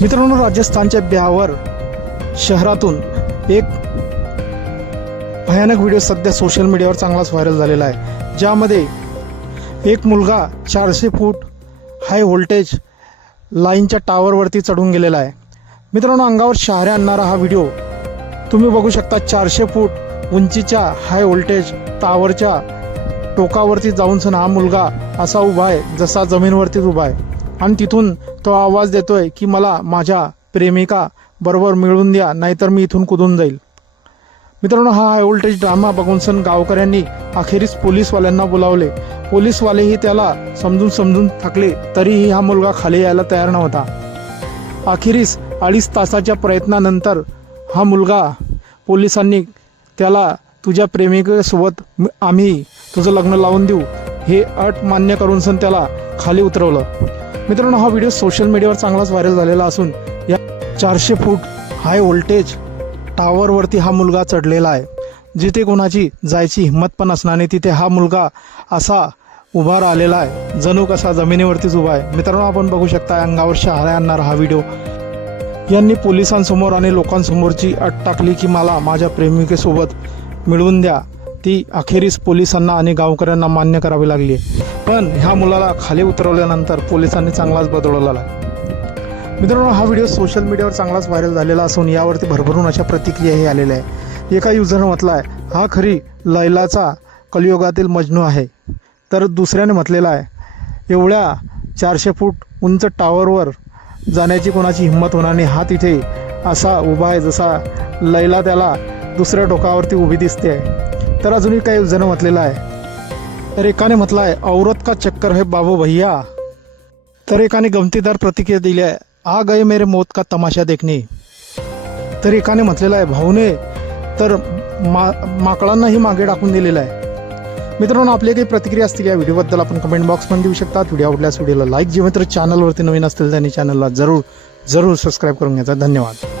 मित्रांनो राजस्थानच्या ब्यावर शहरातून एक भयानक व्हिडिओ सध्या सोशल मीडियावर चांगलाच व्हायरल झालेला आहे. ज्यामध्ये एक मुलगा चारशे फूट हाय व्होल्टेज लाईनच्या टावरवरती चढून गेलेला आहे. मित्रांनो अंगावर शहारे आणणारा हा व्हिडिओ तुम्ही बघू शकता चारशे फूट उंचीच्या हाय व्होल्टेज टावरच्या टोकावरती जाऊन सण हा मुलगा असा उभा आहे जसा जमीनवरतीच उभा आहे. आणि तिथून तो आवाज देतोय की मला माझ्या प्रेमिका बरोबर मिळवून द्या नाहीतर मी इथून कुदून जाईल. मित्रांनो हा हाय व्होल्टेज ड्रामा बघून सण गावकऱ्यांनी अखेरीस पोलीसवाल्यांना बोलावले. पोलीसवालेही त्याला समजून समजून थकले तरीही हा मुलगा खाली यायला तयार नव्हता. अखेरीस अडीच तासाच्या प्रयत्नानंतर हा मुलगा पोलिसांनी त्याला तुझ्या प्रेमिकेसोबत आम्ही तुझं लग्न लावून देऊ हे अट मान्य करून सण त्याला खाली उतरवलं. मित्रांनो हा व्हिडिओ सोशल मीडियावर चांगलाच व्हायरल झालेला असून या चारशे फूट हाय व्होल्टेज टावरवरती हा मुलगा चढलेला आहे. जिथे कोणाची जायची हिंमत पण असणार नाही तिथे हा मुलगा असा उभा राहिलेला आहे. जणू कसा जमिनीवरतीच उभा आहे. मित्रांनो आपण बघू शकता अंगावर शहारे आणणारा हा व्हिडिओ. यांनी पोलिसांसमोर आणि लोकांसमोरची अट टाकली की मला माझ्या प्रेमिकेसोबत मिळवून द्या. ती अखेरीस पोलिसांना आणि गावकऱ्यांना मान्य करावी लागली पण ह्या मुलाला खाली उतरवल्यानंतर पोलिसांनी चांगलाच बदलवला मित्रांनो हा व्हिडिओ सोशल मीडियावर चांगलाच व्हायरल झालेला असून यावरती भरभरून अशा प्रतिक्रियाही आलेल्या आहे एका युजरनं म्हटलं आहे हा खरी लैलाचा कलियुगातील मजनू आहे. तर दुसऱ्याने म्हटलेला आहे एवढ्या चारशे फूट उंच टावरवर जाण्याची कोणाची हिंमत होणार नाही. हा तिथे असा उभा आहे जसा लैला त्याला दुसऱ्या टोकावरती उभी दिसते. तर अजूनही काही जण म्हटलेलं आहे. तर एकाने म्हटलं आहे औरत का चक्कर है बाबू भैया? तर एकाने गमतीदार प्रतिक्रिया दिली आहे आ गए मेरे मौत का तमाशा देखणे तर एकाने म्हटलेलं आहे भाऊने तर मा माकडांनाही मागे टाकून दिलेलं आहे. मित्रांनो आपल्या काही प्रतिक्रिया असतील या व्हिडिओबद्दल आपण कमेंट बॉक्समध्ये देऊ शकतात. व्हिडिओ आवडल्यास व्हिडिओला लाईक जेव्हा तर चॅनलवरती नवीन असतील त्यांनी चॅनलला जरूर जरूर सबस्क्राईब करून घ्यायचा धन्यवाद.